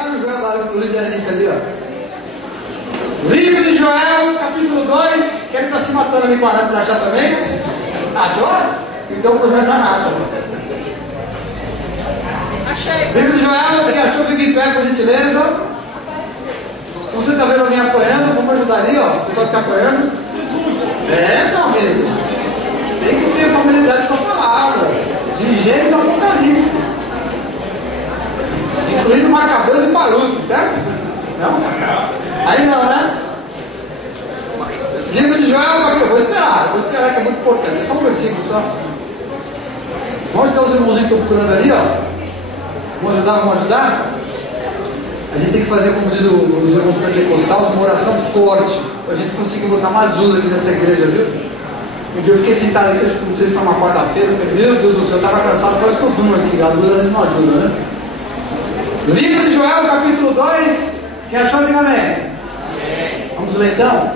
Tá no Joel, no livro de início ali, ó. Livro de Joel, capítulo 2. Quem está se matando ali com a Ana para achar também? Achou? Então o problema não dá nada. Achei. Livro de Joel, quem achou, fica em pé, por gentileza. Se você está vendo alguém apoiando, vamos ajudar ali, ó. O pessoal que está apoiando. Não, amigo. Tem que ter familiaridade com a palavra. De Gênesis ao Apocalipse. Incluindo Macabeus e Baruque, certo? Não? Aí não, né? Livro de Joel, eu vou esperar que é muito importante. É só um versículo só. Vamos ajudar os irmãozinhos que estão procurando ali, ó. Vamos ajudar? A gente tem que fazer, como diz os irmãos pentecostais, uma oração forte, para a gente conseguir botar mais luz aqui nessa igreja, viu? Um dia eu fiquei sentado aqui, não sei se foi uma quarta-feira, eu falei, meu Deus do céu, eu estava cansado, quase que eu durmo aqui, a luz às vezes não ajuda, né? Livro de Joel, capítulo 2, quem achou, diga amém. Vamos ler então?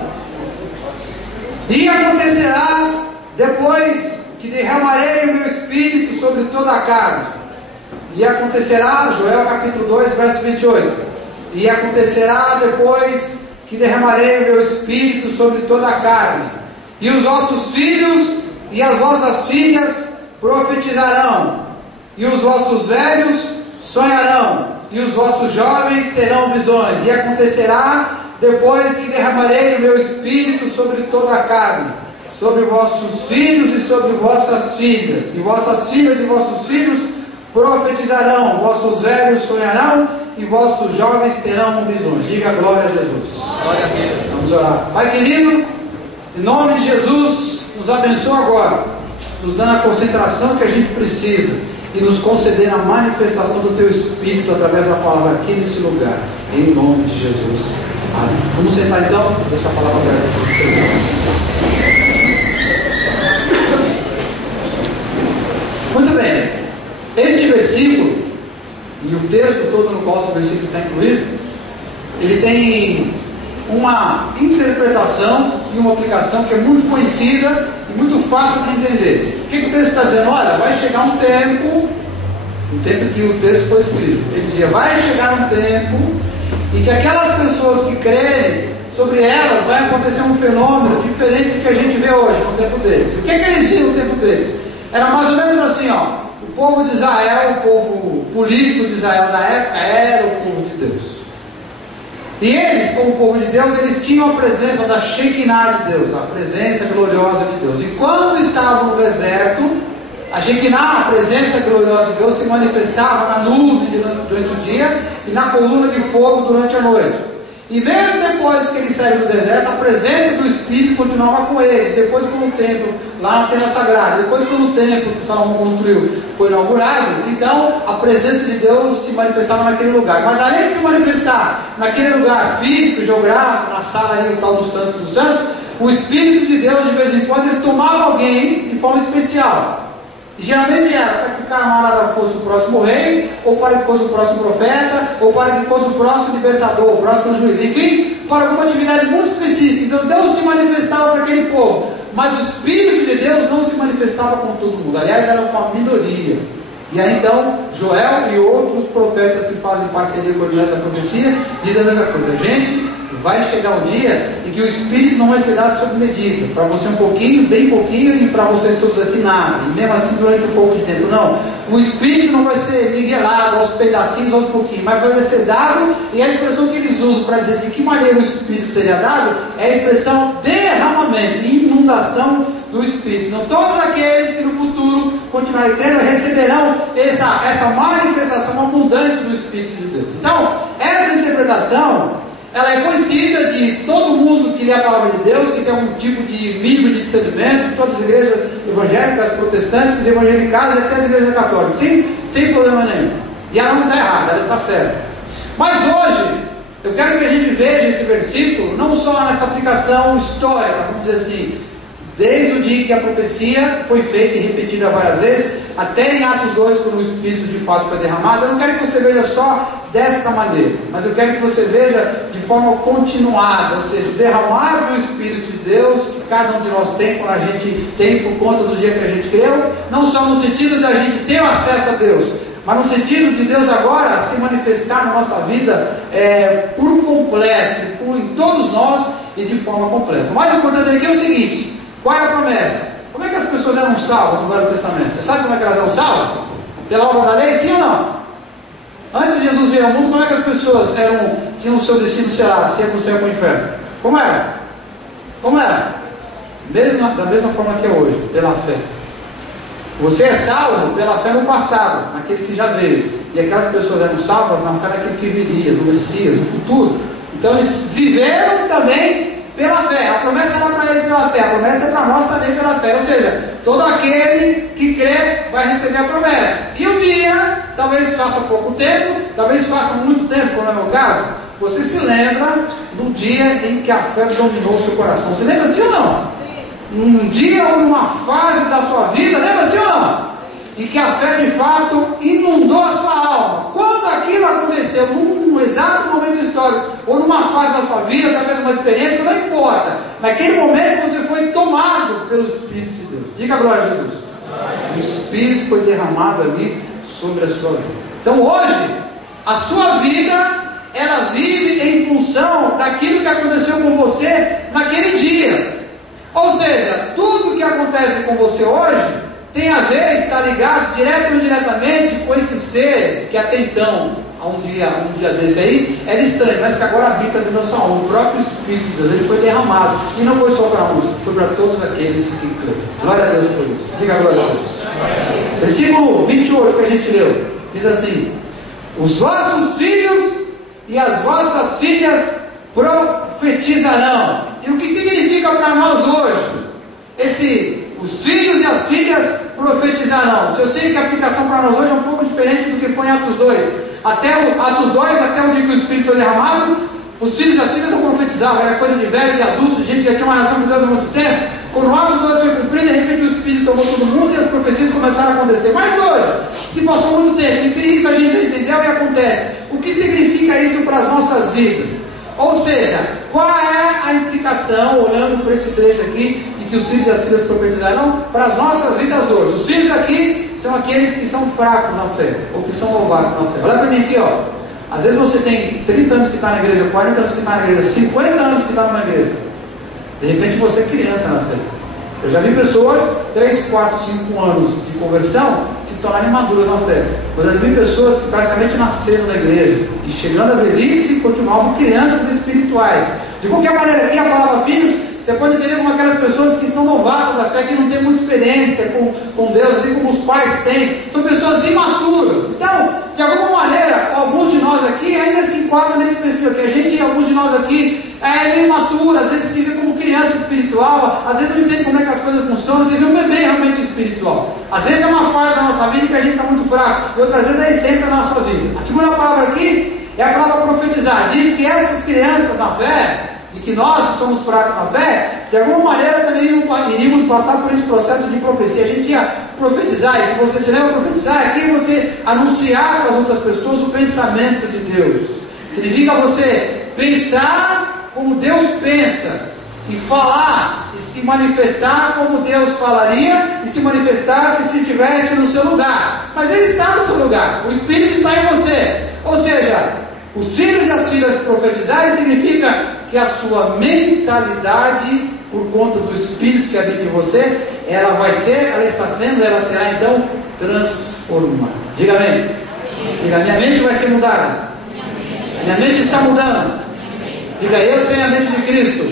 E acontecerá, depois que derramarei o meu espírito sobre toda a carne. E acontecerá, Joel capítulo 2, verso 28. E acontecerá depois que derramarei o meu espírito sobre toda a carne. E os vossos filhos e as vossas filhas profetizarão. E os vossos velhos sonharão. E os vossos jovens terão visões. E acontecerá depois que derramarei o meu espírito sobre toda a carne. Sobre vossos filhos e sobre vossas filhas. E vossas filhas e vossos filhos profetizarão, vossos velhos sonharão e vossos jovens terão visões. Diga glória a Jesus. Glória a Deus. Vamos orar. Pai querido, em nome de Jesus, nos abençoa agora, nos dando a concentração que a gente precisa e nos conceder a manifestação do Teu Espírito através da palavra aqui nesse lugar. Em nome de Jesus. Amém. Vamos sentar então, deixa a palavra aberta. Muito bem. Este versículo, e o texto todo no qual esse versículo está incluído, ele tem uma interpretação e uma aplicação que é muito conhecida e muito fácil de entender. O que o texto está dizendo? Olha, vai chegar um tempo que o texto foi escrito. Ele dizia, vai chegar um tempo em que aquelas pessoas que crerem, sobre elas vai acontecer um fenômeno diferente do que a gente vê hoje no tempo deles. O que eles viram no tempo deles? Era mais ou menos assim, ó. O povo de Israel, o povo político de Israel da época, era o povo de Deus. E eles, como povo de Deus, eles tinham a presença da Shekinah de Deus, a presença gloriosa de Deus. Enquanto estavam no deserto, a Shekinah, a presença gloriosa de Deus, se manifestava na nuvem durante o dia e na coluna de fogo durante a noite. E mesmo depois que eles saíram do deserto, a presença do Espírito continuava com eles. Depois, quando o templo, lá na Tenda Sagrada, depois quando o templo que Salomão construiu foi inaugurado, então a presença de Deus se manifestava naquele lugar. Mas além de se manifestar naquele lugar físico, geográfico, na sala ali, o tal do Santo dos Santos, o Espírito de Deus, de vez em quando, ele tomava alguém de forma especial. E geralmente era para que o camarada fosse o próximo rei, ou para que fosse o próximo profeta, ou para que fosse o próximo libertador, o próximo juiz, enfim, para alguma atividade muito específica. Então Deus se manifestava para aquele povo, mas o Espírito de Deus não se manifestava com todo mundo, aliás, era com a minoria. E aí então Joel e outros profetas que fazem parceria com essa profecia dizem a mesma coisa. Gente, vai chegar um dia em que o Espírito não vai ser dado sob medida, para você um pouquinho, bem pouquinho, e para vocês todos aqui nada, e mesmo assim durante um pouco de tempo. Não, o Espírito não vai ser miguelado aos pedacinhos, aos pouquinhos, mas vai ser dado. E a expressão que eles usam para dizer de que maneira o Espírito seria dado é a expressão derramamento, inundação do Espírito. Então todos aqueles que no futuro continuarem tendo receberão essa manifestação abundante do Espírito de Deus. Então essa interpretação, ela é conhecida de todo mundo que lê a palavra de Deus, que tem algum tipo de mínimo de discernimento, de todas as igrejas evangélicas, protestantes, evangelicais e até as igrejas católicas, sim? Sem problema nenhum. E ela não está errada, ela está certa. Mas hoje, eu quero que a gente veja esse versículo, não só nessa aplicação histórica, vamos dizer assim, desde o dia que a profecia foi feita e repetida várias vezes, até em Atos 2, quando o Espírito de fato foi derramado. Eu não quero que você veja só desta maneira, mas eu quero que você veja de forma continuada, ou seja, o derramar do Espírito de Deus, que cada um de nós tem, quando a gente tem por conta do dia que a gente creu, não só no sentido da gente ter acesso a Deus, mas no sentido de Deus agora se manifestar na nossa vida por completo, em todos nós e de forma completa. O mais importante aqui é o seguinte: qual é a promessa? Como é que as pessoas eram salvas no Velho Testamento? Você sabe como é que elas eram salvas? Pela obra da lei, sim ou não? Antes de Jesus vir ao mundo, como é que as pessoas tinham o seu destino selado, se é para o céu ou para o inferno? Como era? Como era? Da mesma forma que é hoje, pela fé. Você é salvo pela fé no passado, naquele que já veio. E aquelas pessoas eram salvas na fé naquele que viria, do Messias, no futuro. Então eles viveram também pela fé. A promessa era para eles pela fé, a promessa é para nós também pela fé. Ou seja, todo aquele que crê vai receber a promessa. E um dia, talvez faça pouco tempo, talvez faça muito tempo, como é o meu caso, você se lembra do dia em que a fé dominou o seu coração. Você lembra assim ou não? Um dia ou numa fase da sua vida, lembra assim ou não? Em que a fé de fato inundou a sua alma. Quando aquilo aconteceu, num exato momento histórico, ou numa fase da sua vida, talvez uma experiência, não importa. Naquele momento você foi tomado pelo Espírito de Deus. Diga a glória a Jesus. O Espírito foi derramado ali sobre a sua vida. Então hoje, a sua vida, ela vive em função daquilo que aconteceu com você naquele dia. Ou seja, tudo que acontece com você hoje tem a ver, está ligado, direto ou indiretamente, com esse ser que até então, um dia desse aí, era estranho, mas que agora habita dentro da sua alma. O próprio Espírito de Deus, ele foi derramado. E não foi só para uns, foi para todos aqueles que creem. Glória a Deus por isso. Diga glória a Deus. Versículo 28 que a gente leu, diz assim: os vossos filhos e as vossas filhas profetizarão. E o que significa para nós hoje os filhos e as filhas profetizarão? Eu sei que a aplicação para nós hoje é um pouco diferente do que foi em Atos 2. Atos 2, até o dia que o Espírito foi derramado, os filhos e as filhas não profetizavam, era coisa de velho, de adulto, de gente que já tinha uma relação com Deus há muito tempo. Quando o Atos 2 foi cumprido, de repente o Espírito tomou todo mundo e as profecias começaram a acontecer. Mas hoje, se passou muito tempo, e isso a gente entendeu e acontece, o que significa isso para as nossas vidas? Ou seja, qual é a implicação, olhando para esse trecho aqui, de que os filhos e as filhas profetizarão para as nossas vidas hoje? Os filhos aqui são aqueles que são fracos na fé, ou que são louvados na fé. Olha para mim aqui, ó. Às vezes você tem 30 anos que está na igreja, 40 anos que está na igreja, 50 anos que está na igreja. De repente você é criança na fé. Eu já vi pessoas, 3, 4, 5 anos de conversão, se tornarem maduras na fé. Mas eu já vi pessoas que praticamente nasceram na igreja, e chegando à velhice, continuavam crianças espirituais. De qualquer maneira, aqui a palavra filhos, você pode entender como aquelas pessoas que estão novatas na fé, que não têm muita experiência com Deus, assim como os pais têm. São pessoas imaturas. Então, de alguma maneira, alguns de nós aqui ainda se enquadram nesse perfil aqui. Alguns de nós aqui é imaturo, às vezes se vê como criança espiritual, às vezes não entende como é que as coisas funcionam, você vê um bebê realmente espiritual. Às vezes é uma fase da nossa vida que a gente está muito fraco, e outras vezes é a essência da nossa vida. A segunda palavra aqui é a palavra profetizar. Diz que essas crianças na fé, de que nós que somos fracos na fé, de alguma maneira também iríamos passar por esse processo de profecia. A gente ia profetizar, e se você se lembra, profetizar aqui você anunciar para as outras pessoas o pensamento de Deus. Significa você pensar como Deus pensa, e falar e se manifestar como Deus falaria e se manifestasse se estivesse no seu lugar. Mas Ele está no seu lugar, o Espírito está em você. Ou seja, os filhos e as filhas profetizarem significa que a sua mentalidade, por conta do Espírito que habita em você, ela será então transformada. Diga amém. Diga, minha mente vai ser mudada. Minha mente está mudando. Diga, eu tenho a mente de Cristo.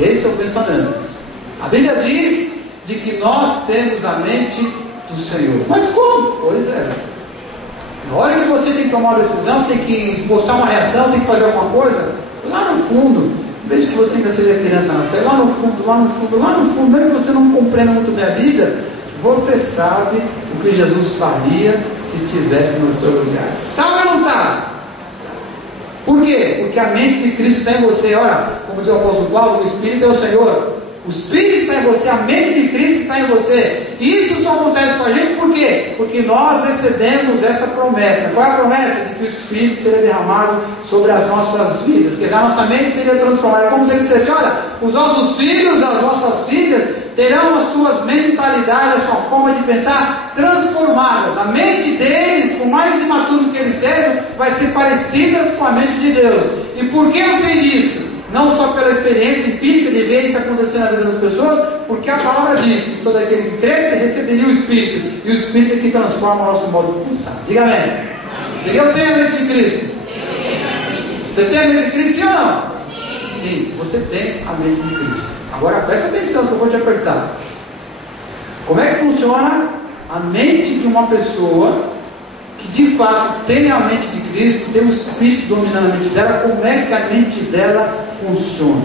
Esse é o pensamento. A Bíblia diz de que nós temos a mente do Senhor. Mas como? Pois é. Na hora que você tem que tomar uma decisão, tem que esboçar uma reação, tem que fazer alguma coisa, lá no fundo, desde que você ainda seja criança na fé, lá no fundo, mesmo que você não compreenda muito bem a Bíblia, você sabe o que Jesus faria se estivesse no seu lugar. Sabe ou não sabe? Por quê? Porque a mente de Cristo está em você. Olha, como diz o apóstolo Paulo, o Espírito é o Senhor. O Espírito está em você, a mente de Cristo está em você. E isso só acontece com a gente por quê? Porque nós recebemos essa promessa. Qual é a promessa? De que o Espírito seria derramado sobre as nossas vidas. Quer dizer, a nossa mente seria transformada. É como se ele dissesse, olha, os nossos filhos, as nossas filhas terão as suas mentalidades, a sua forma de pensar transformadas. A mente deles, por mais imaturos que eles sejam, vai ser parecida com a mente de Deus. E por que eu sei disso? Não só pela experiência empírica de ver isso acontecer na vida das pessoas, porque a palavra diz que todo aquele que cresce receberia o Espírito, e o Espírito é que transforma o nosso modo de pensar. Diga amém. Eu tenho a mente de Cristo. Você tem a mente de Cristo, sim ou não? Sim, você tem a mente de Cristo. Agora presta atenção que eu vou te apertar. Como é que funciona a mente de uma pessoa que de fato tem a mente de Cristo, tem o Espírito dominando a mente dela? Como é que a mente dela funciona?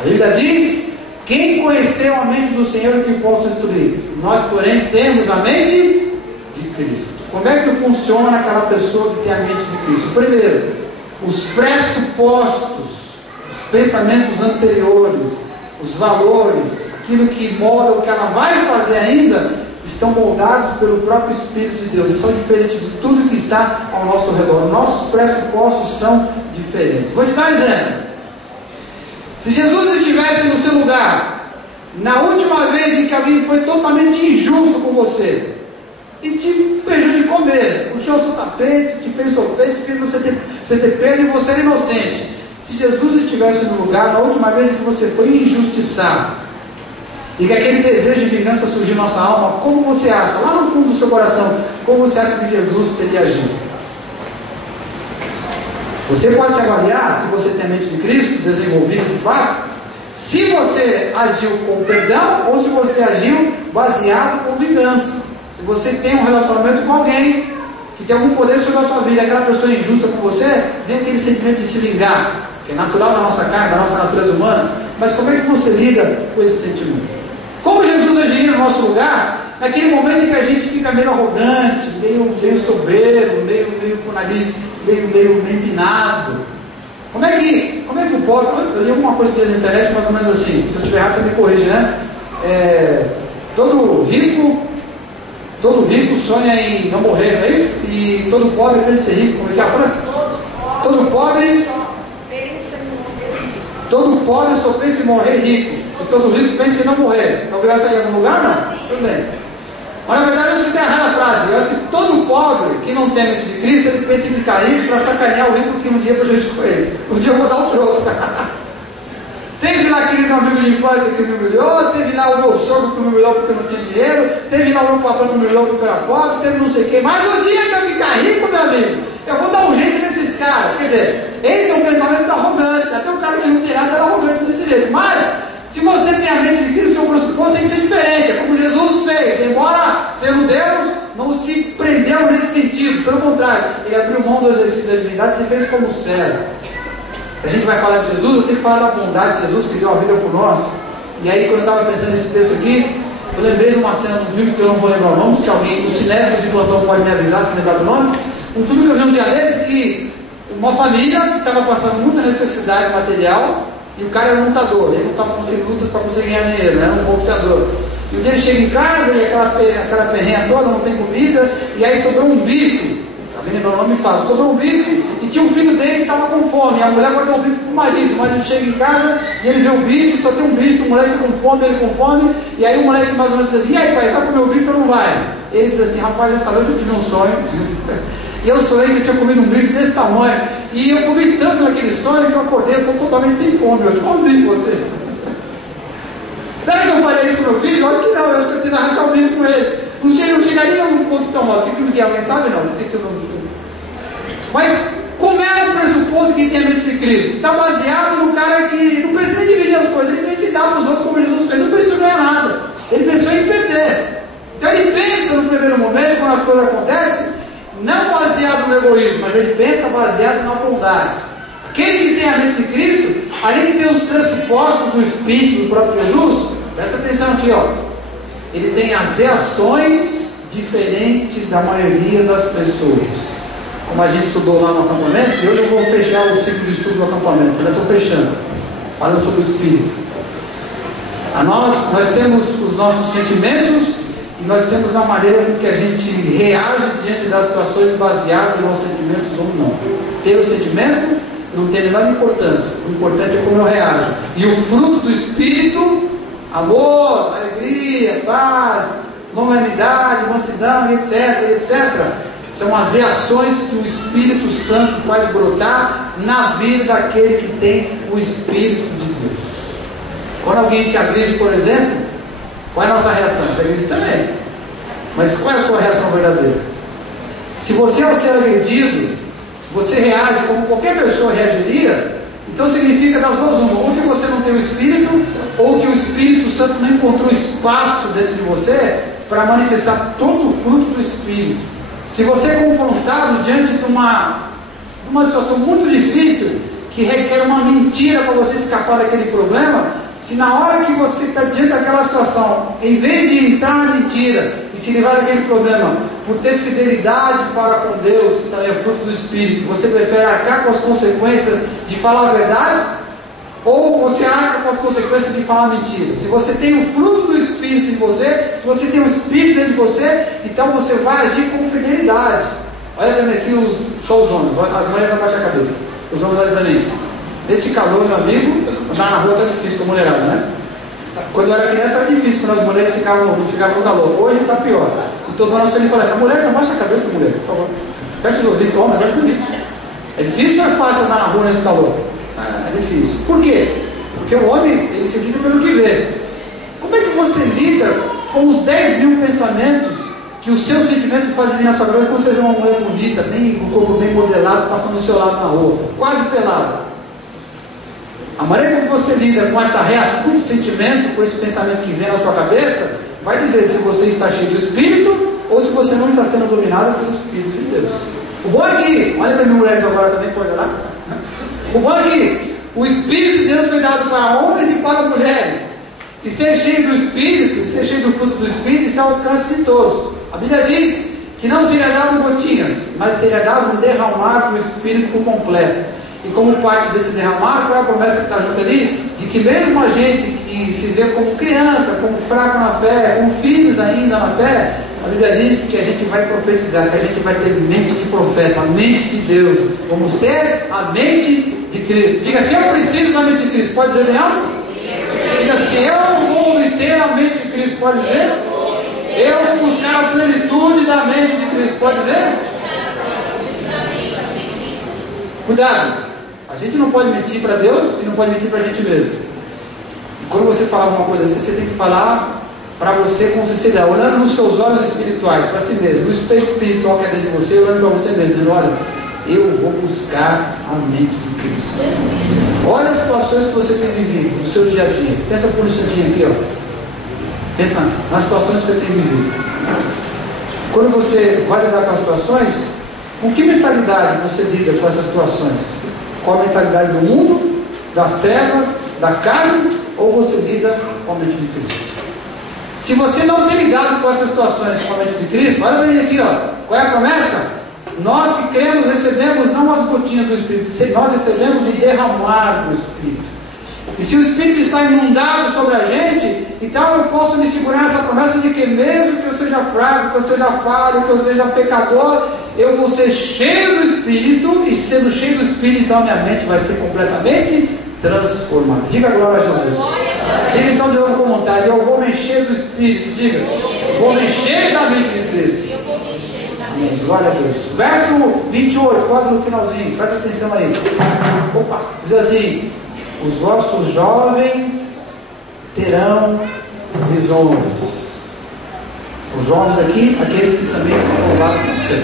A Bíblia diz: quem conheceu a mente do Senhor que possa instruir? Nós, porém, temos a mente de Cristo. Como é que funciona aquela pessoa que tem a mente de Cristo? Primeiro, os pressupostos, os pensamentos anteriores, os valores, aquilo que molda o que ela vai fazer ainda, estão moldados pelo próprio Espírito de Deus e são diferentes de tudo que está ao nosso redor. Nossos pressupostos são diferentes. Vou te dar um exemplo. Se Jesus estivesse no seu lugar, na última vez em que alguém foi totalmente injusto com você e te prejudicou mesmo, puxou o seu tapete, te fez sofrer, te fez você ter perdo e você era inocente. Se Jesus estivesse no lugar, na última vez em que você foi injustiçado e que aquele desejo de vingança surgiu em nossa alma, como você acha, lá no fundo do seu coração, como você acha que Jesus teria agido? Você pode se avaliar, se você tem a mente de Cristo desenvolvida de fato, se você agiu com perdão ou se você agiu baseado com vingança. Se você tem um relacionamento com alguém que tem algum poder sobre a sua vida, aquela pessoa é injusta com você, vem aquele sentimento de se vingar, que é natural da nossa carne, da nossa natureza humana. Mas como é que você lida com esse sentimento? Como Jesus agiria no nosso lugar, naquele momento em que a gente fica meio arrogante, meio soberbo, meio com o nariz meio empinado? Como é que o pobre... Eu li alguma coisa na internet mais ou menos assim, se eu estiver errado você me corrige, né? Todo rico sonha em não morrer, não é isso? E todo pobre pensa em ser rico. Como é que é a frase? Todo pobre só pensa em morrer rico. E todo rico pensa em não morrer. Então obrigado a sair em algum lugar? Não? Tudo bem. Mas na verdade eu acho que tem errado a frase. Eu acho que todo pobre que não tem a mente de Cristo, ele pensa em ficar rico para sacanear o rico que um dia prejudicou ele. Um dia eu vou dar o troco. Teve lá aquele meu amigo de infância que me humilhou, teve lá o meu sogro que me humilhou porque eu não tinha dinheiro, teve lá o meu patrão que me humilhou porque eu era pobre, teve não sei o que. Mas o dia que eu ficar rico, meu amigo, eu vou dar um jeito nesses caras. Quer dizer, esse é um pensamento da arrogância. Até o cara que não tem nada era arrogante desse jeito. Mas, se você tem a mente de Cristo, o seu pressuposto tem que ser diferente. É como Jesus fez. Embora sendo Deus, não se prendeu nesse sentido. Pelo contrário, ele abriu mão do exercício da divindade e se fez como servo. Se a gente vai falar de Jesus, eu tenho que falar da bondade de Jesus que deu a vida por nós. E aí, quando eu estava pensando nesse texto aqui, eu lembrei de uma cena de um filme que eu não vou lembrar o nome. Se alguém, o cinéfilo de plantão pode me avisar se lembrar do nome. Um filme que eu vi um dia desse, que uma família que estava passando muita necessidade material, e o cara era um lutador, ele não estava conseguindo lutas para conseguir ganhar dinheiro, né? Era um boxeador. E um dia ele chega em casa e aquela perrenha toda, não tem comida, e aí sobrou um bife. Se alguém lembrar o nome, me fala. Sobrou um bife e tinha um filho dele que estava com fome. E a mulher guardou o bife para o marido. O marido chega em casa e ele vê o bife, só tem um bife, o moleque com fome, ele com fome. E aí o moleque mais ou menos diz assim: e aí, pai, vai comer o bife ou não vai? Ele diz assim: rapaz, essa noite eu tive um sonho. E eu sonhei que eu tinha comido um bife desse tamanho. E eu comi tanto naquele sonho que eu acordei, eu estou totalmente sem fome. Eu te ouvi você. Será que eu faria isso com meu filho? Eu acho que não, eu acho que eu tenho que rachar o bife com ele. Não chegaria a um ponto tão alto. O que que é? Alguém sabe? Não, esqueci o nome do filme. Mas como é o pressuposto que tem a mente de Cristo? Está baseado no cara que não precisa dividir as coisas, ele pensa em dar para os outros como Jesus fez. Não pensou em ganhar nada, ele pensou em perder. Então ele pensa no primeiro momento, quando as coisas acontecem, não baseado no egoísmo, mas ele pensa baseado na bondade. Aquele que tem a mente de Cristo, além de ter os pressupostos do Espírito do próprio Jesus, presta atenção aqui, ó. Ele tem as reações diferentes da maioria das pessoas. Como a gente estudou lá no acampamento, e hoje eu vou fechar o ciclo de estudo do acampamento, eu já estou fechando, falando sobre o Espírito. Nós temos os nossos sentimentos e nós temos a maneira com que a gente reage diante das situações baseado nos sentimentos ou não. Ter o sentimento não tem a menor importância, o importante é como eu reajo. E o fruto do Espírito, amor, alegria, paz, longanimidade, mansidão, etc, etc. São as reações que o Espírito Santo faz brotar na vida daquele que tem o Espírito de Deus. Quando alguém te agride, por exemplo, qual é a nossa reação? Te agride também. Mas qual é a sua reação verdadeira? Se você, ao ser agredido, você reage como qualquer pessoa reagiria, então significa das duas uma: ou que você não tem o Espírito, ou que o Espírito Santo não encontrou espaço dentro de você para manifestar todo o fruto do Espírito. Se você é confrontado diante de uma situação muito difícil, que requer uma mentira para você escapar daquele problema, se na hora que você está diante daquela situação, em vez de entrar na mentira e se livrar daquele problema, por ter fidelidade para com Deus, que também é fruto do Espírito, você prefere arcar com as consequências de falar a verdade, ou você arca com as consequências de falar mentira? Se você tem o fruto do Espírito em você, se você tem o Espírito dentro de você, então você vai agir com fidelidade. Olha para mim aqui, só os homens, as mulheres abaixam a cabeça. Os homens olham para mim. Nesse calor, meu amigo, andar na rua está difícil com a mulherada, né? Quando eu era criança era difícil, quando as mulheres ficavam no calor. Hoje está pior. Então, dona Sueli fala: a mulher, abaixa a cabeça, mulher, por favor. Fecha os ouvidos, homens, olha para mim. É difícil ou é fácil andar na rua nesse calor? É difícil. Por quê? Porque o homem, ele se sente pelo que vê. Como é que você lida com os 10 mil pensamentos que o seu sentimento faz vir na sua cabeça quando você vê uma mulher bonita, com o corpo bem modelado, passando do seu lado na rua, quase pelado? A maneira como você lida com essa reação, com esse sentimento, com esse pensamento que vem na sua cabeça, vai dizer se você está cheio do Espírito ou se você não está sendo dominado pelo Espírito de Deus. O bom é que, olha para mim, mulheres agora também, pode olhar. O bom é que o Espírito de Deus foi dado para homens e para mulheres. E ser cheio do Espírito, ser cheio do fruto do Espírito, está ao alcance de todos. A Bíblia diz que não seria dado gotinhas, mas seria dado um derramar do Espírito por completo. E como parte desse derramar, qual é a promessa que está junto ali? De que mesmo a gente que se vê como criança, como fraco na fé, como filhos ainda na fé, a Bíblia diz que a gente vai profetizar, que a gente vai ter mente de profeta, a mente de Deus. Vamos ter a mente de Cristo. Diga: se eu preciso da mente de Cristo, pode dizer, Leandro? Diga: se eu vou ter a mente de Cristo, pode dizer? Eu vou buscar a plenitude da mente de Cristo, pode dizer? Cuidado, a gente não pode mentir para Deus e não pode mentir para a gente mesmo. E quando você falar alguma coisa assim, você tem que falar para você com sinceridade, olhando nos seus olhos espirituais, para si mesmo, no espelho espiritual que é dentro de você, olhando para você mesmo, dizendo: olha, eu vou buscar a mente de Cristo. Olha as situações que você tem vivido no seu dia a dia. Pensa por um instantinho aqui, ó. Pensa nas situações que você tem vivido. Quando você vai lidar com as situações, com que mentalidade você lida com essas situações? Qual a mentalidade do mundo, das trevas, da carne, ou você lida com a mente de Cristo? Se você não tem lidado com essas situações com a mente de Cristo, olha para mim aqui, ó. Qual é a promessa? Nós que cremos recebemos não as gotinhas do Espírito, nós recebemos o derramar do Espírito. E se o Espírito está inundado sobre a gente, então eu posso me segurar nessa promessa de que mesmo que eu seja fraco, que eu seja falho, que eu seja pecador, eu vou ser cheio do Espírito, e sendo cheio do Espírito, então a minha mente vai ser completamente transformada. Diga glória a Jesus. Diga então de novo com vontade: eu vou me encher do Espírito. Diga: vou me encher da mente de Cristo. Amém. Glória a Deus. Verso 28, quase no finalzinho, presta atenção aí. Opa, diz assim: os vossos jovens terão visões. Os jovens aqui, aqueles que também são louvados na fé.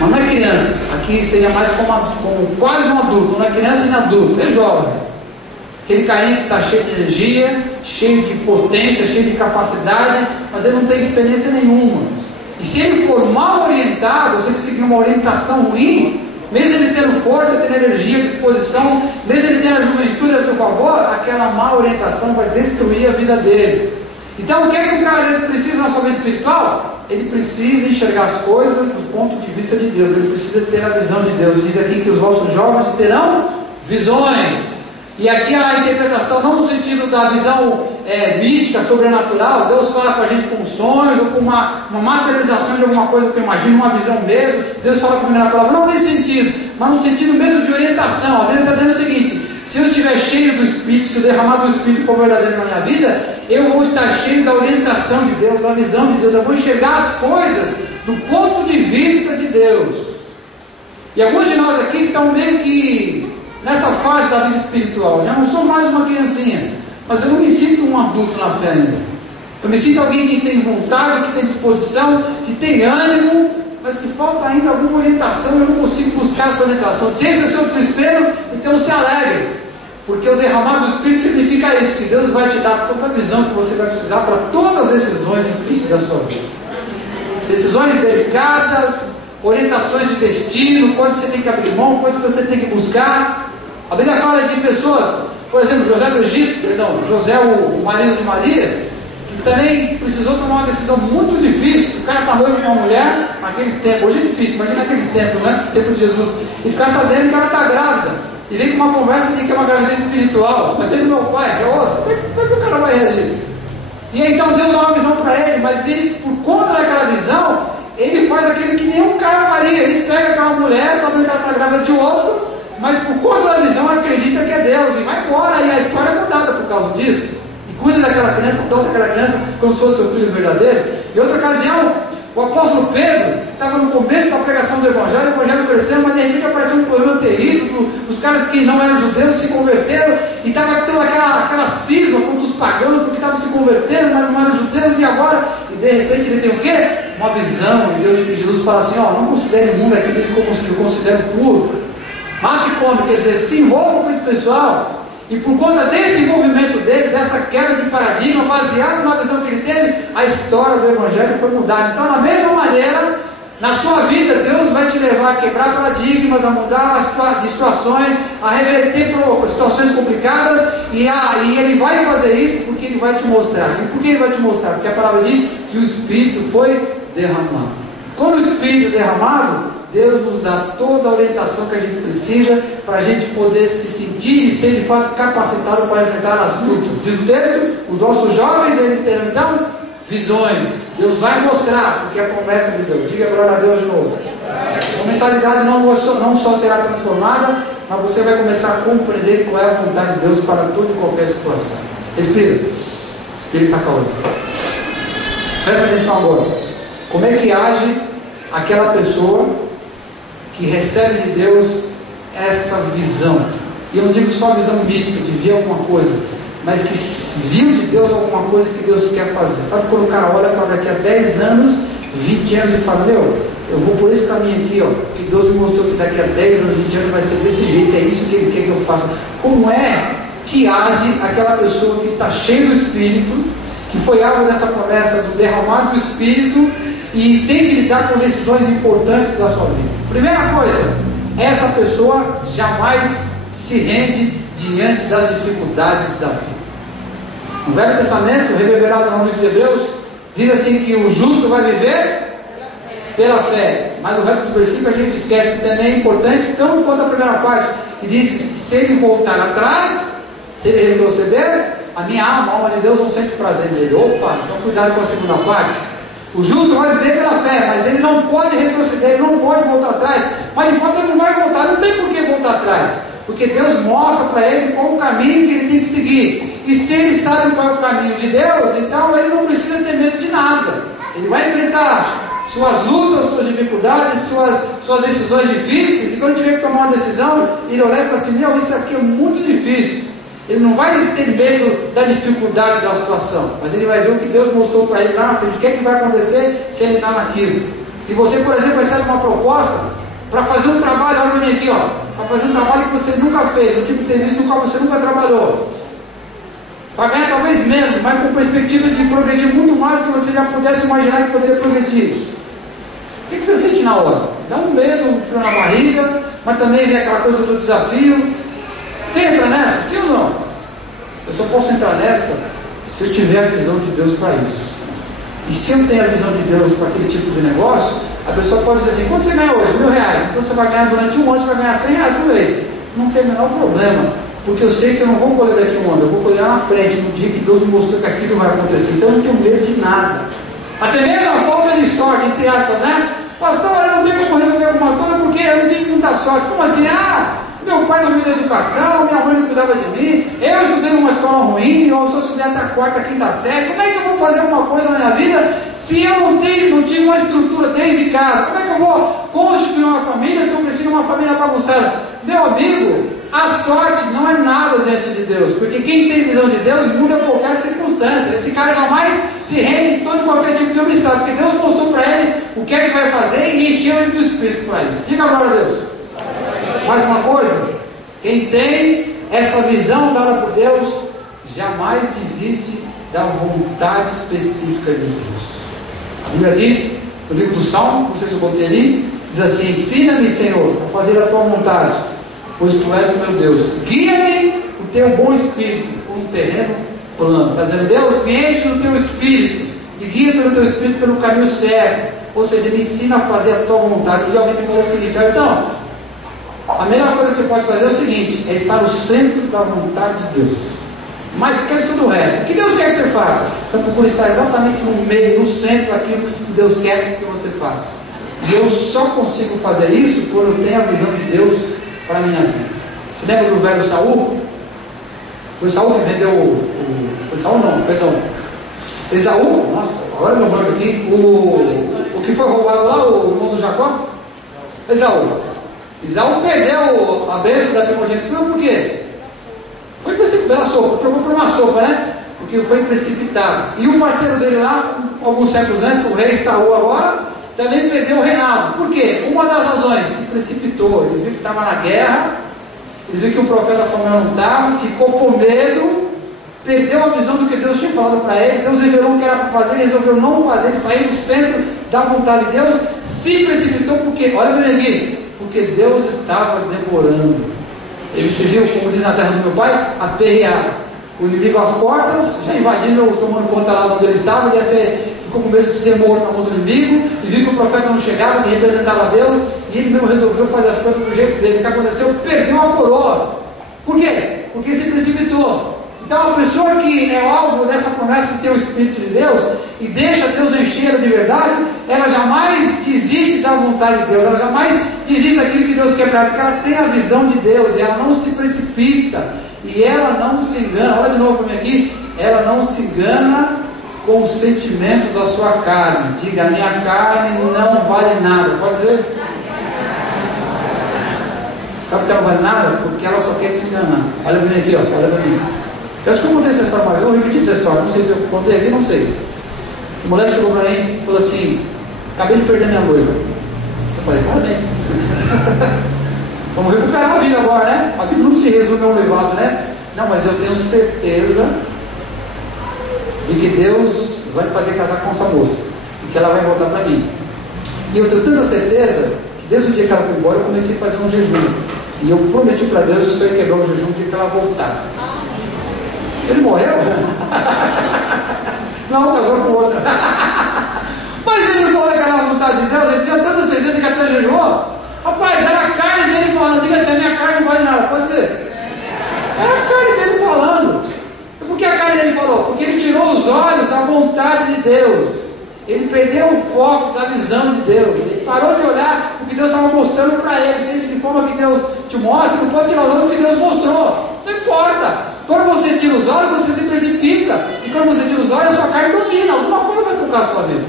Mas não é crianças, aqui seria mais como quase um adulto, não é criança nem adulto, é jovem. Aquele carinha que está cheio de energia, cheio de potência, cheio de capacidade, mas ele não tem experiência nenhuma. E se ele for mal orientado, se ele seguir uma orientação ruim, mesmo ele tendo força, tendo energia, disposição, mesmo ele tendo a juventude a seu favor, aquela má orientação vai destruir a vida dele. Então o que é que um cara desse precisa na sua vida espiritual? Ele precisa enxergar as coisas do ponto de vista de Deus, ele precisa ter a visão de Deus. Diz aqui que os vossos jovens terão visões. E aqui a interpretação não no sentido da visão mística, sobrenatural. Deus fala com a gente com sonhos ou com uma materialização de alguma coisa que eu imagino, uma visão mesmo. Deus fala comigo na palavra, não nesse sentido, mas no sentido mesmo de orientação. A Bíblia está dizendo o seguinte: se eu estiver cheio do Espírito, se o derramar do Espírito for verdadeiro na minha vida, eu vou estar cheio da orientação de Deus, da visão de Deus, eu vou enxergar as coisas do ponto de vista de Deus. E alguns de nós aqui estão meio que nessa fase da vida espiritual, já não sou mais uma criancinha, mas eu não me sinto um adulto na fé ainda. Eu me sinto alguém que tem vontade, que tem disposição, que tem ânimo, mas que falta ainda alguma orientação, eu não consigo buscar essa orientação. Se esse é o seu desespero, então se alegre, porque o derramar do Espírito significa isso, que Deus vai te dar toda a visão que você vai precisar para todas as decisões difíceis da sua vida. Decisões delicadas, orientações de destino, coisas que você tem que abrir mão, coisas que você tem que buscar. A Bíblia fala de pessoas, por exemplo, José, o marido de Maria, que também precisou tomar uma decisão muito difícil. O cara está noivo com uma mulher, naqueles tempos, hoje é difícil, imagina naqueles tempos, né? Tempo de Jesus, e ficar sabendo que ela está grávida, e vem com uma conversa de que é uma gravidez espiritual, mas ele, meu pai, que é outro, como é que o cara vai reagir? E aí, então Deus dá uma visão para ele, mas ele, por conta daquela visão, ele faz aquilo que nenhum cara faria. Ele pega aquela mulher, sabendo que ela está grávida de outro, mas por conta da visão acredita que é Deus, e vai embora, e a história é mudada por causa disso. E cuida daquela criança, adota aquela criança como se fosse seu filho verdadeiro. Em outra ocasião, o apóstolo Pedro, que estava no começo da pregação do Evangelho crescendo, mas de repente apareceu um problema terrível, os caras que não eram judeus se converteram, e estava toda aquela cisma contra os pagãos, porque estavam se convertendo, mas não eram judeus, e agora, e de repente ele tem o quê? Uma visão, e Jesus fala assim, não considere o mundo aquilo que eu considero puro, mate e come, quer dizer, se envolva com esse pessoal. E por conta desse envolvimento dele, dessa quebra de paradigma, baseado na visão que ele teve, a história do Evangelho foi mudada. Então, da mesma maneira, na sua vida, Deus vai te levar a quebrar paradigmas, a mudar de situações, a reverter situações complicadas, e Ele vai fazer isso porque Ele vai te mostrar. E por que Ele vai te mostrar? Porque a palavra diz que o Espírito foi derramado. Quando o Espírito é derramado, Deus nos dá toda a orientação que a gente precisa para a gente poder se sentir e ser de fato capacitado para enfrentar as lutas. Diz o texto, os nossos jovens, eles terão então visões. Deus vai mostrar, porque é a promessa de Deus. Diga glória a Deus de novo. A mentalidade não só será transformada, mas você vai começar a compreender qual é a vontade de Deus para toda e qualquer situação. Respira. O Espírito está calmo. Presta atenção agora. Como é que age aquela pessoa que recebe de Deus essa visão? E eu não digo só visão mística, de ver alguma coisa, mas que viu de Deus alguma coisa que Deus quer fazer. Sabe quando o cara olha para daqui a 10 anos, 20 anos e fala, eu vou por esse caminho aqui, porque Deus me mostrou que daqui a 10 anos, 20 anos vai ser desse jeito, é isso que Ele quer que eu faça. Como é que age aquela pessoa que está cheia do Espírito, que foi alvo dessa promessa do derramar do Espírito, e tem que lidar com decisões importantes da sua vida? Primeira coisa, essa pessoa jamais se rende diante das dificuldades da vida. No Velho Testamento, reverberado no livro de Hebreus, diz assim que o justo vai viver pela fé, mas o resto do versículo a gente esquece, que também é importante, tanto quanto a primeira parte, que diz que se ele voltar atrás, se ele retroceder, a minha alma, a alma de Deus não sente prazer nele. Opa, então cuidado com a segunda parte. O justo vai viver pela fé, mas ele não pode retroceder, ele não pode voltar atrás. Mas de fato ele não vai voltar, não tem por que voltar atrás, porque Deus mostra para ele qual o caminho que ele tem que seguir. E se ele sabe qual é o caminho de Deus, então ele não precisa ter medo de nada. Ele vai enfrentar suas lutas, suas dificuldades, suas decisões difíceis, e quando tiver que tomar uma decisão, ele olha e fala assim, isso aqui é muito difícil. Ele não vai ter medo da dificuldade da situação, mas ele vai ver o que Deus mostrou para ele lá na frente. O que é que vai acontecer se ele está naquilo? Se você, por exemplo, recebe uma proposta para fazer um trabalho, olha para mim aqui, para fazer um trabalho que você nunca fez, um tipo de serviço no qual você nunca trabalhou, para ganhar talvez menos, mas com perspectiva de progredir muito mais do que você já pudesse imaginar que poderia progredir. O que você sente na hora? Dá um medo, um frio na barriga, mas também vem aquela coisa do desafio. Você entra nessa? Sim ou não? Eu só posso entrar nessa se eu tiver a visão de Deus para isso. E se eu tenho a visão de Deus para aquele tipo de negócio, a pessoa pode dizer assim, quanto você ganha hoje? R$1.000. Então você vai ganhar durante um ano, você vai ganhar R$100 por mês. Não tem o menor problema, porque eu sei que eu não vou colher daqui um ano, eu vou colher lá na frente, no dia que Deus me mostrou que aquilo vai acontecer. Então eu não tenho medo de nada. Até mesmo a falta de sorte, entre aspas, né? Pastor, eu não tenho como resolver alguma coisa porque eu não tive muita sorte. Como assim? Meu pai não me deu educação, minha mãe não cuidava de mim, eu estudei numa escola ruim, ou se eu estudei até a quarta, quinta série, como é que eu vou fazer alguma coisa na minha vida se eu não tive uma estrutura desde casa? Como é que eu vou constituir uma família se eu preciso de uma família bagunçada? Meu amigo, a sorte não é nada diante de Deus, porque quem tem visão de Deus muda qualquer circunstância. Esse cara jamais se rende em todo e qualquer tipo de obstáculo, porque Deus mostrou para ele o que é que vai fazer e encheu ele do Espírito para isso. Diga agora a Deus. Mais uma coisa, quem tem essa visão dada por Deus, jamais desiste da vontade específica de Deus. A Bíblia diz, no livro do Salmo, não sei se eu botei ali, diz assim: ensina-me, Senhor, a fazer a tua vontade, pois tu és o meu Deus. Guia-me o teu bom espírito por um terreno plano. Está dizendo, Deus, me enche do teu espírito e guia pelo teu espírito pelo caminho certo. Ou seja, me ensina a fazer a tua vontade. Um dia alguém me falou o seguinte: então, a melhor coisa que você pode fazer é o seguinte, é estar no centro da vontade de Deus, mas esquece tudo o resto. O que Deus quer que você faça? Então procure estar exatamente no meio, no centro daquilo que Deus quer que você faça. E eu só consigo fazer isso quando eu tenho a visão de Deus para a minha vida. Você lembra do velho Saul? Foi Saul que vendeu foi Saul não, perdão, Esaú, nossa, agora meu nome aqui, o que foi roubado lá, o irmão do Jacó? Esaú perdeu a bênção da primogenitura por quê? Foi precipitado, trocou por uma sopa, né? Porque foi precipitado. E o parceiro dele lá, alguns séculos antes, o rei Saul agora, também perdeu o reinado. Por quê? Uma das razões, se precipitou. Ele viu que estava na guerra, ele viu que o profeta Samuel não estava, ficou com medo, perdeu a visão do que Deus tinha falado para ele. Deus revelou o que era para fazer, ele resolveu não fazer, ele saiu do centro da vontade de Deus, se precipitou porque, olha bem aqui, porque Deus estava demorando. Ele se viu, como diz na terra do meu pai, aperreado. O inimigo às portas, já invadindo, tomando conta lá onde ele estava, ficou com medo de ser morto na mão do inimigo, e viu que o profeta não chegava, que representava Deus, e ele mesmo resolveu fazer as coisas do jeito dele. O que aconteceu? Perdeu a coroa. Por quê? Porque se precipitou. Então a pessoa que é alvo dessa promessa de ter o Espírito de Deus e deixa Deus encher de verdade, ela jamais desiste da vontade de Deus, ela jamais desiste daquilo que Deus quer para ela, porque ela tem a visão de Deus e ela não se precipita e ela não se engana. Olha de novo para mim aqui, ela não se engana com o sentimento da sua carne. Diga, a minha carne não vale nada. Pode dizer? Sabe por que ela não vale nada? Porque ela só quer te enganar. Olha para mim aqui, ó, olha para mim. Eu acho que eu contei essa história uma vez, eu repeti essa história, não sei se eu contei aqui, não sei. O moleque chegou para mim e falou assim: acabei de perder minha noiva. Eu falei, parabéns. Vamos recuperar a vida agora, né? A vida não se resume ao noivado, né? Não, mas eu tenho certeza de que Deus vai me fazer casar com essa moça e que ela vai voltar para mim. E eu tenho tanta certeza que desde o dia que ela foi embora eu comecei a fazer um jejum. E eu prometi para Deus que eu só ia quebrar o jejum no dia que ela voltasse. Ele morreu? Não, casou com outra. Mas ele falou que era a vontade de Deus, ele tinha tanta certeza que até jejuou. Rapaz, era a carne dele falando. Diga assim, a minha carne não vale nada, pode dizer? É a carne dele falando. E por que a carne dele falou? Porque ele tirou os olhos da vontade de Deus. Ele perdeu o foco da visão de Deus. Ele parou de olhar porque Deus estava mostrando para ele. Seja de forma que Deus te mostra, não pode tirar os olhos do que Deus mostrou. Não importa. Quando você tira os olhos, você se precipita. E quando você tira os olhos, a sua carne domina. Alguma forma vai tocar a sua vida.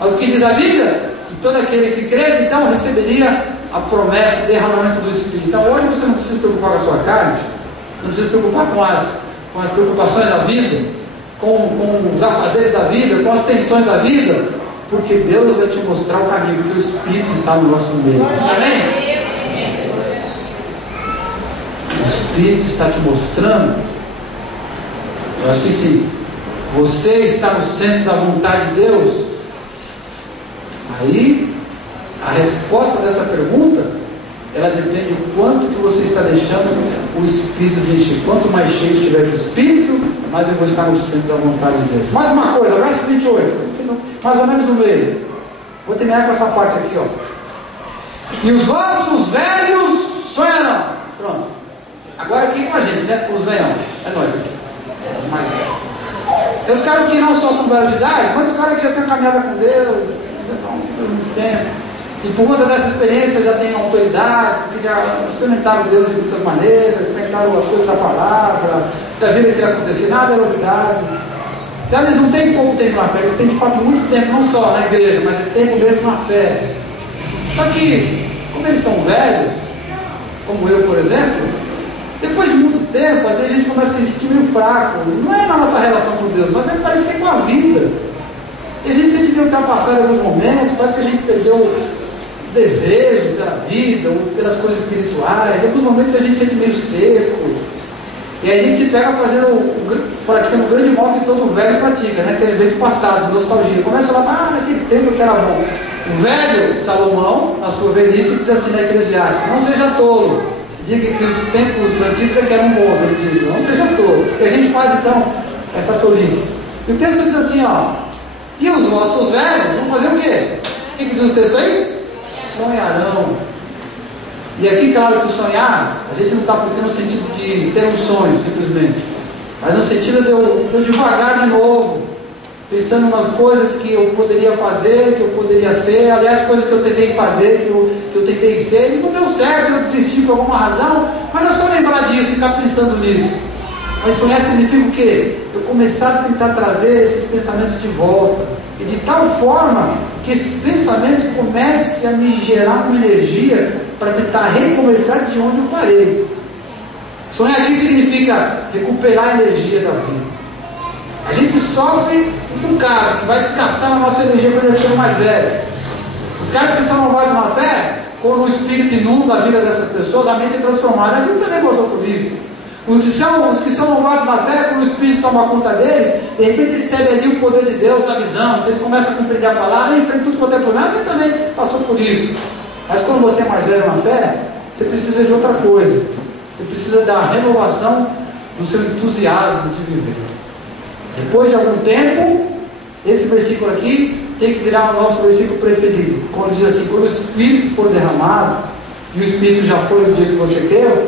Mas o que diz a Bíblia? Que todo aquele que cresce, então, receberia a promessa de derramamento do Espírito. Então hoje você não precisa se preocupar com a sua carne, não precisa se preocupar com as preocupações da vida, com os afazeres da vida, com as tensões da vida, porque Deus vai te mostrar o caminho, porque o Espírito está no nosso meio. Amém? O Espírito está te mostrando. Eu acho que sim. Você está no centro da vontade de Deus. Aí a resposta dessa pergunta, ela depende do quanto que você está deixando o Espírito de encher. Quanto mais cheio estiver do Espírito, mais eu vou estar no centro da vontade de Deus. Mais uma coisa, verso 28, mais ou menos no meio. Vou terminar com essa parte aqui, ó. E os vossos velhos sonharão. Pronto. Agora aqui com a gente, né? Os velhão. É nós aqui. Os mais velhos. Tem os caras que não só são velhos de idade, mas os caras que já têm caminhada com Deus, já estão há muito tempo. E por conta dessa experiência já tem autoridade, porque já experimentaram Deus de muitas maneiras, experimentaram as coisas da palavra, já viram aquilo acontecer, nada é novidade. Então eles não têm pouco tempo na fé, eles têm de fato muito tempo, não só na igreja, mas é tempo mesmo na fé. Só que, como eles são velhos, como eu, por exemplo, depois de muito tempo, às vezes a gente começa a se sentir meio fraco. Não é na nossa relação com Deus, mas parece que é com a vida. E a gente sente meio ultrapassado em alguns momentos, parece que a gente perdeu o desejo pela vida, ou pelas coisas espirituais. Em alguns momentos a gente se sente meio seco. E aí a gente se pega praticando o grande mal que todo velho pratica, né? Que é o evento passado, nostalgia. Começa lá, naquele tempo que era bom. O velho Salomão, na sua velhice, diz assim na Eclesiastes: não seja tolo, diga que os tempos antigos é que eram bons, ele diz, não seja tolo. E a gente faz então essa tolice. E o texto diz assim, ó: e os vossos velhos vão fazer o quê? O que diz o texto aí? Sonharão. E aqui, claro que o sonhar, a gente não está porque no sentido de ter um sonho, simplesmente, mas no sentido de eu devagar de novo, pensando nas coisas que eu poderia fazer, que eu poderia ser, aliás, coisas que eu tentei fazer, que eu tentei ser, e não deu certo, eu desisti por alguma razão, mas não é só lembrar disso, ficar pensando nisso. Mas sonhar significa o quê? Eu começar a tentar trazer esses pensamentos de volta, e de tal forma que esses pensamentos comecem a me gerar uma energia para tentar recomeçar de onde eu parei. Sonhar aqui significa recuperar a energia da vida. A gente sofre um bocado, que vai desgastar a nossa energia quando a gente fica mais velho. Os caras que são novatos na fé, quando o Espírito inunda a vida dessas pessoas, a mente é transformada. A gente também passou por isso. Os que são novatos na fé, quando o Espírito toma conta deles, de repente eles recebem ali o poder de Deus, da visão, então eles começam a compreender a palavra, enfrenta tudo quanto é problema. A gente também passou por isso. Mas quando você é mais velho na fé, você precisa de outra coisa. Você precisa da renovação do seu entusiasmo de viver. Depois de algum tempo, esse versículo aqui tem que virar o nosso versículo preferido. Quando diz assim: quando o Espírito for derramado, e o Espírito já foi no dia que você quer,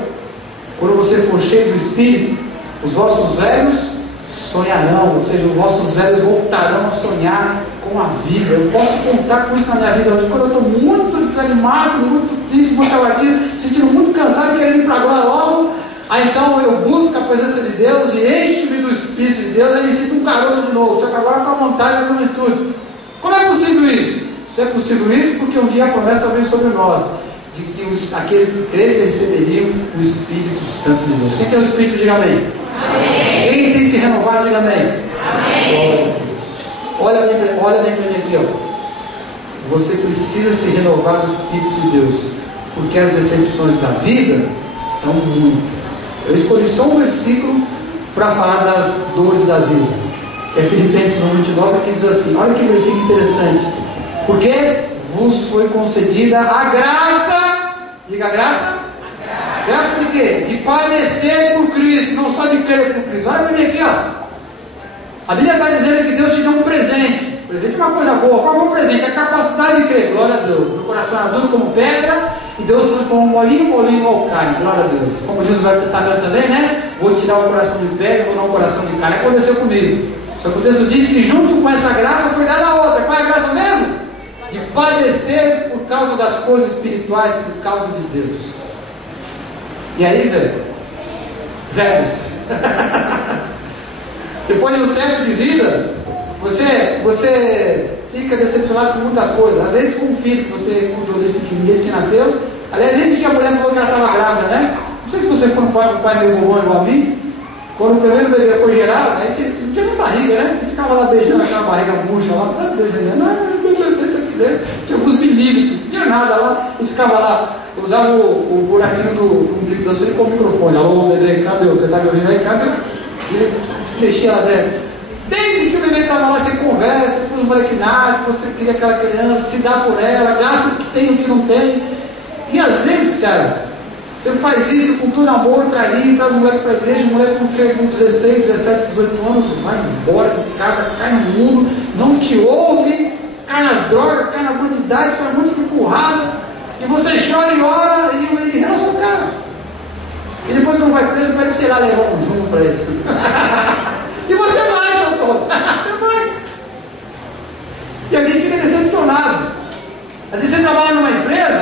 quando você for cheio do Espírito, os vossos velhos sonharão, ou seja, os vossos velhos voltarão a sonhar com a vida. Eu posso contar com isso na minha vida hoje. Quando eu estou muito desanimado, muito triste, muito abatido, sentindo muito cansado, querendo ir para agora logo, aí então eu busco a presença de Deus e encho-me do Espírito de Deus, aí me sinto um garoto de novo, só que agora com a vontade e a juventude. Como é possível isso? Isso é possível isso porque um dia a promessa veio sobre nós, de que aqueles que crescem receberiam o Espírito Santo de Deus. Quem tem o Espírito, diga amém. Amém. Quem tem se renovado, diga amém. Amém. Olha bem para mim aqui, ó. Você precisa se renovar do Espírito de Deus, porque as decepções da vida são muitas. Eu escolhi só um versículo para falar das dores da vida, que é Filipenses 1:29, que diz assim, olha que versículo interessante: porque vos foi concedida a graça, diga graça, graça de quê? De padecer por Cristo, não só de crer por Cristo. Olha para mim aqui, ó. A Bíblia está dizendo que Deus te deu um presente. Presente é uma coisa boa. Qual foi o presente? A capacidade de crer. Glória a Deus. O coração era duro como pedra, e Deus transformou um molinho ao carne. Glória a Deus. Como diz o Velho Testamento também, né? Vou tirar o coração de pedra e vou dar um coração de carne. Aconteceu comigo. Só que o texto diz que junto com essa graça foi dada a outra. Qual é a graça mesmo? De padecer por causa das coisas espirituais, por causa de Deus. E aí, velhos, depois de um tempo de vida, você fica decepcionado com muitas coisas. Às vezes com um filho que você cuidou desde pequenininho, desde que nasceu. Aliás, desde que a mulher falou que ela estava grávida, né? Não sei se você foi um pai meio bobão igual a mim. Quando o primeiro bebê foi gerado, aí você não tinha nem barriga, né? Ficava lá beijando aquela barriga murcha lá, sabe, desenhando. Tinha alguns milímetros, não tinha nada lá, e ficava lá, usava o buraquinho do umbigo da sua com o microfone. Alô, bebê, cadê? Você está me ouvindo aí? Cadê? E mexia lá dentro. Desde que o bebê estava lá, você conversa, depois o moleque nasce, você cria aquela criança, se dá por ela, gasta o que tem e o que não tem. E às vezes, cara, você faz isso com todo amor, carinho, traz o moleque para a igreja, o moleque com 16, 17, 18 anos, vai embora de casa, cai no mundo, não te ouve, cai nas drogas, cai na brutalidade, faz um monte de empurrada, e você chora e ora, e ele relaxa o cara. E depois quando vai preso, vai tirar, levar um junto para ele. E você vai, seu tonto. Você vai. E a gente fica decepcionado. Às vezes você trabalha numa empresa,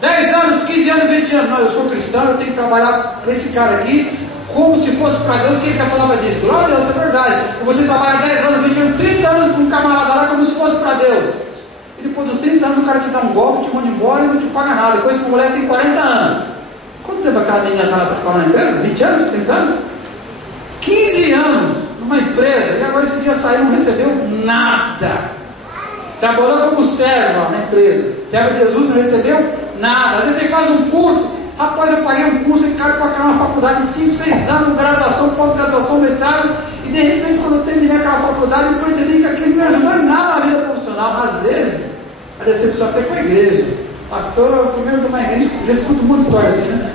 10 anos, 15 anos, 20 anos. Não, eu sou cristão, eu tenho que trabalhar para esse cara aqui como se fosse para Deus. Quem é que falava disso? Glória a Deus, é verdade. E você trabalha 10 anos, 20 anos, 30 anos com um camarada lá como se fosse para Deus. E depois dos 30 anos o cara te dá um golpe, te manda embora e não te paga nada. Depois que a mulher tem 40 anos. Quanto tempo aquela menina está na empresa? 20 anos? 30 anos? 15 anos numa empresa. E agora esse dia saiu e não recebeu nada. Trabalhou como servo na empresa. Servo de Jesus, não recebeu nada. Às vezes você faz um curso. Rapaz, eu paguei um curso, caro para cá, uma faculdade de 5, 6 anos, graduação, pós-graduação, mestrado, e de repente, quando eu terminei aquela faculdade, eu percebi que aquilo não me ajudou em nada na vida profissional. Às vezes, a decepção até com a igreja. Pastor, eu fui membro de uma igreja, já escuto muita história assim, né?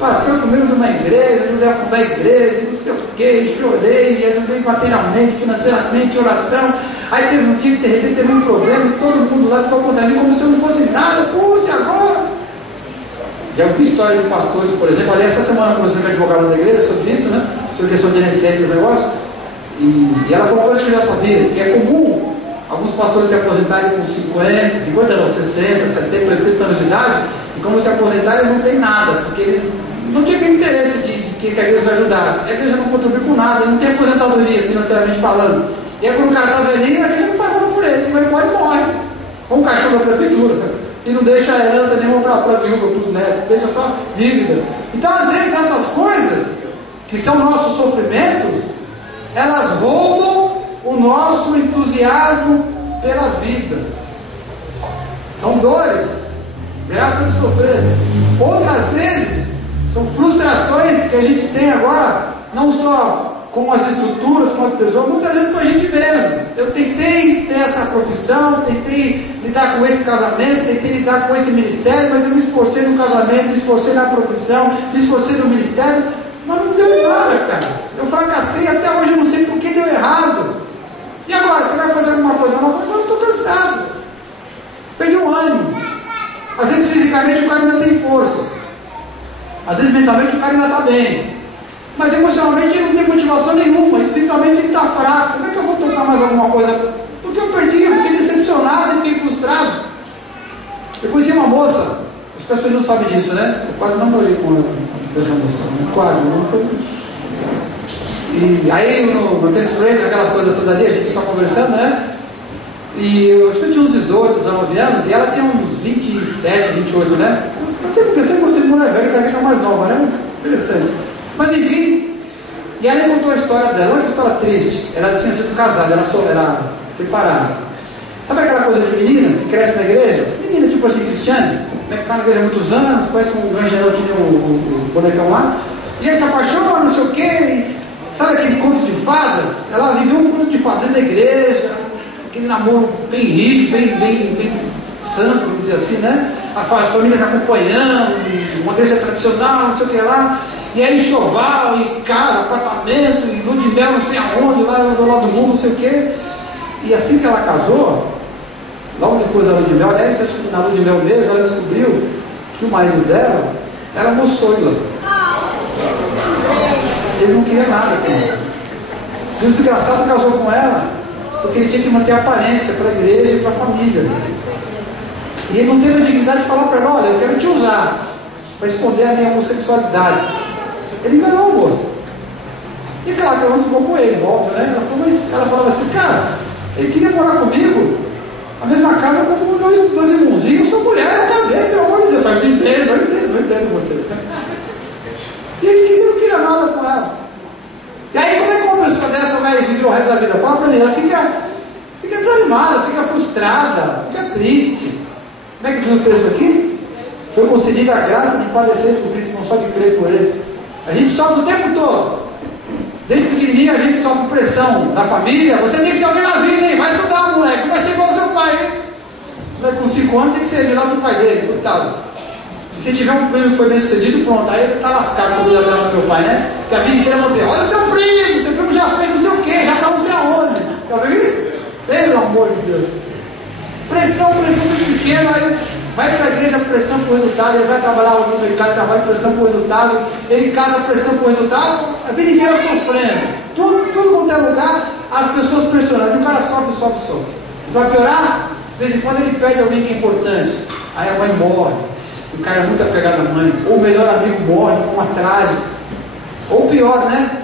Pastor, eu fui membro de uma igreja, ajudei a fundar a igreja, não sei o que, chorei, ajudei materialmente, financeiramente, oração. Aí teve um dia que de repente teve um problema e todo mundo lá ficou contra mim como se eu não fosse nada. Puxa, agora? Já ouvi história de pastores, por exemplo. Aliás, essa semana eu conversei com a advogada da igreja sobre isso, né? Sobre questão de INSS, esse negócio. E ela falou uma coisa que eu já sabia, que é comum alguns pastores se aposentarem com 50 não, 60, 70, 80 anos de idade, e como se aposentarem eles não têm nada, porque eles não tinham aquele interesse de que a igreja ajudasse. A igreja não contribui com nada, não tem aposentadoria financeiramente falando. E aí quando o cara está velhinho, a igreja não faz nada por ele, ele vai embora e morre. Com o cachorro da prefeitura. E não deixa herança nenhuma para a viúva, para os netos, deixa só dívida. Então, às vezes, essas coisas, que são nossos sofrimentos, elas roubam o nosso entusiasmo pela vida. São dores, graça de sofrer. Outras vezes, são frustrações que a gente tem agora, não só com as estruturas, com as pessoas, muitas vezes com a gente mesmo. Eu tentei ter essa profissão, tentei lidar com esse casamento, tentei lidar com esse ministério, mas eu me esforcei no casamento, me esforcei na profissão, me esforcei no ministério, mas não deu nada, cara. Eu fracassei, até hoje eu não sei por que deu errado. E agora, você vai fazer alguma coisa? Não, eu estou cansado. Perdi o ânimo. Às vezes fisicamente o cara ainda tem forças. Às vezes mentalmente o cara ainda está bem. Mas emocionalmente ele não tem motivação nenhuma, espiritualmente ele está fraco. Como é que eu vou tocar mais alguma coisa? Porque eu perdi, eu fiquei decepcionado, eu fiquei frustrado. Eu conheci uma moça, acho que as pessoas não sabem disso, né? Eu quase não morei com essa moça, quase, não foi. E aí, naqueles frentes, aquelas coisas todas ali, a gente só conversando, né? E eu acho que eu tinha uns 18, 19 anos, e ela tinha uns 27, 28, né? Eu não sei porque eu sempre gostei de mulher velha, casei com a mais nova, né? Interessante. Mas enfim, e ela contou a história dela, olha que história triste. Ela tinha sido casada, era separada. Sabe aquela coisa de menina que cresce na igreja? Menina tipo assim, cristiana, né, que está na igreja há muitos anos, parece um grangeirão que nem o bonecão lá, e aí se apaixona, não sei o quê, sabe aquele conto de fadas? Ela viveu um conto de fadas dentro da igreja, aquele namoro bem rígido, bem santo, vamos dizer assim, né? As famílias acompanhando, uma igreja tradicional, não sei o que lá. E aí enxoval, e casa, apartamento, e lua de mel não sei aonde, lá do lado do mundo, não sei o quê. E assim que ela casou, logo depois da lua de mel, aliás, acho que na lua de mel mesmo, ela descobriu que o marido dela era moçoila. Ele não queria nada com ela. E o desgraçado casou com ela, porque ele tinha que manter a aparência para a igreja e para a família. E ele não teve a dignidade de falar para ela, olha, eu quero te usar para esconder a minha homossexualidade. Ele enganou a moça. E claro que ela não ficou com ele, óbvio, né? Ela falava assim, cara, ele queria morar comigo na mesma casa como dois irmãozinhos, eu sou mulher, eu casei, pelo amor de Deus. Eu entendo você. E ele não queria nada com ela. E aí como é que uma pessoa dessa vai viver o resto da vida? Fala pra mim, ela fica desanimada, fica frustrada, fica triste. Como é que diz o texto aqui? Foi concedida a graça de padecer por Cristo, não só de crer por Ele. A gente sofre o tempo todo. Desde pequenininho a gente sofre pressão da família. Você tem que ser alguém na vida, hein? Vai estudar, moleque. Vai ser igual ao seu pai, hein? Com 5 anos tem que ser melhor que o pai dele, coitado. E se tiver um primo que foi bem sucedido, pronto. Aí ele está lascado quando ele vai meu pai, né? Porque a vida inteira vão dizer, olha o seu primo já fez não sei o quê, já está não sei aonde. Já viu isso? Pelo amor de Deus. Pressão muito pequena, aí vai para a igreja, pressão por resultado, ele vai trabalhar no mercado de trabalho, pressão por resultado, ele casa, pressão por resultado, a vida inteira sofrendo. Tudo quanto é lugar, as pessoas pressionando, e o cara sofre. Vai piorar? De vez em quando ele perde alguém que é importante, aí a mãe morre, o cara é muito apegado à mãe, ou o melhor amigo morre de forma trágica, ou pior, né?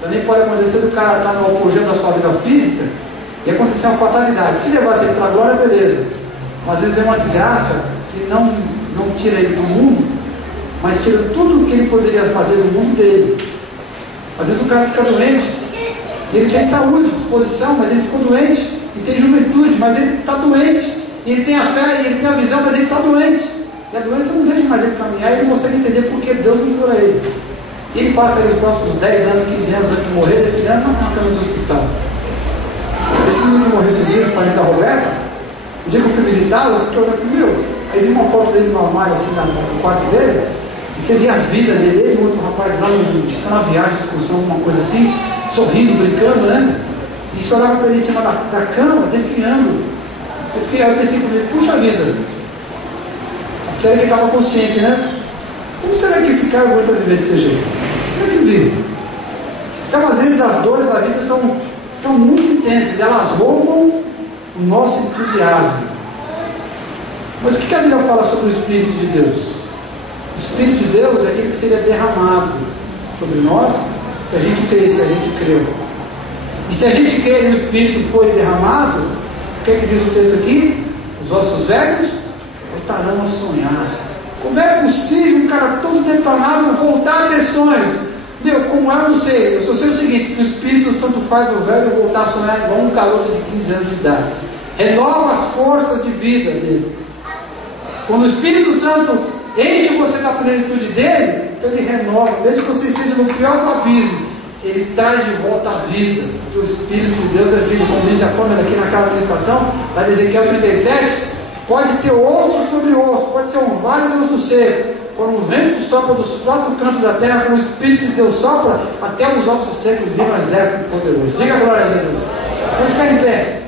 Também pode acontecer do cara estar no apogeu da sua vida física e acontecer uma fatalidade. Se levasse ele para a glória, beleza. Mas às vezes vem uma desgraça que não tira ele do mundo, mas tira tudo o que ele poderia fazer no mundo dele. Às vezes o cara fica doente, ele tem saúde, disposição, mas ele ficou doente, e tem juventude, mas ele está doente, e ele tem a fé, e ele tem a visão, mas ele está doente. E a doença não deixa mais ele caminhar, e ele não consegue entender por que Deus não cura ele. E ele passa aí os próximos 10 anos, 15 anos antes de morrer, definindo na cama do hospital. Esse menino que morreu esses dias, o parente da Roberta, o dia que eu fui visitá-lo, eu fiquei olhando, meu, aí vi uma foto dele no armário, assim, no quarto dele, e você via a vida dele, ele e outro rapaz lá, ficando na viagem, discussão, alguma coisa assim, sorrindo, brincando, né? E se olhava para ele em cima da cama, definhando. Eu pensei comigo, puxa vida, será que ele estava consciente, né? Como será que esse cara aguenta viver desse jeito? Como é que vive? Então, às vezes, as dores da vida são muito intensas, elas roubam o nosso entusiasmo. Mas o que a Bíblia fala sobre o Espírito de Deus? O Espírito de Deus é aquele que seria derramado sobre nós, se a gente crer, se a gente creu. E se a gente crê que o Espírito foi derramado, o que é que diz o texto aqui? Os ossos velhos voltarão a sonhar. Como é possível um cara todo detonado voltar a ter sonhos? Meu, como eu não sei. Eu só sei o seguinte, que o Espírito Santo faz o velho voltar a sonhar igual um garoto de 15 anos de idade. Renova as forças de vida dele. Quando o Espírito Santo enche você da plenitude dele, então ele renova, mesmo que você esteja no pior do abismo, ele traz de volta a vida, porque o Espírito de Deus é vida, como diz Jacó aqui naquela ministração, lá de Ezequiel 37, pode ter osso sobre osso, pode ser um vale de osso seco, quando o vento sopra dos 4 cantos da terra, quando o Espírito de Deus sopra, até os ossos secos viram um exército poderoso. Diga glória a Jesus. Vamos ficar em pé.